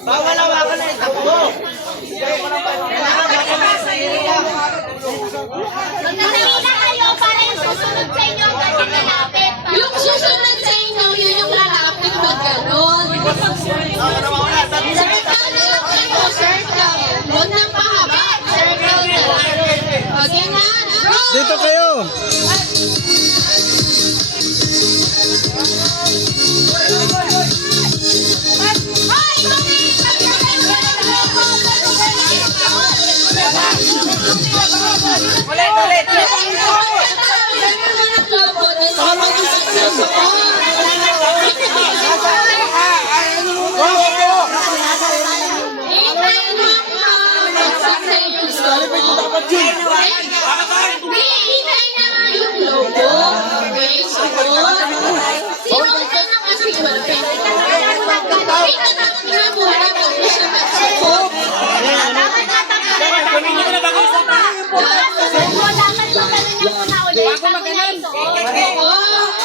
Bawal hawakan na itakbo. Magkakita kayo para yung susunod sa inyo ang lalapit. Yung susunod sa inyo, yun yung lalapit na gano'n. Circle. Huwag nang pahaba. Circle na lang. Okay na? Go! Dito kayo. Ulit.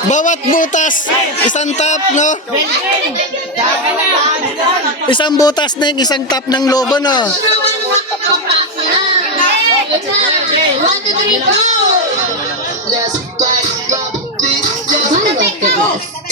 Bawat butas, isang tap, no? Isang butas na isang tap ng lobo, no? 1, 2, 3, go! Basta take out.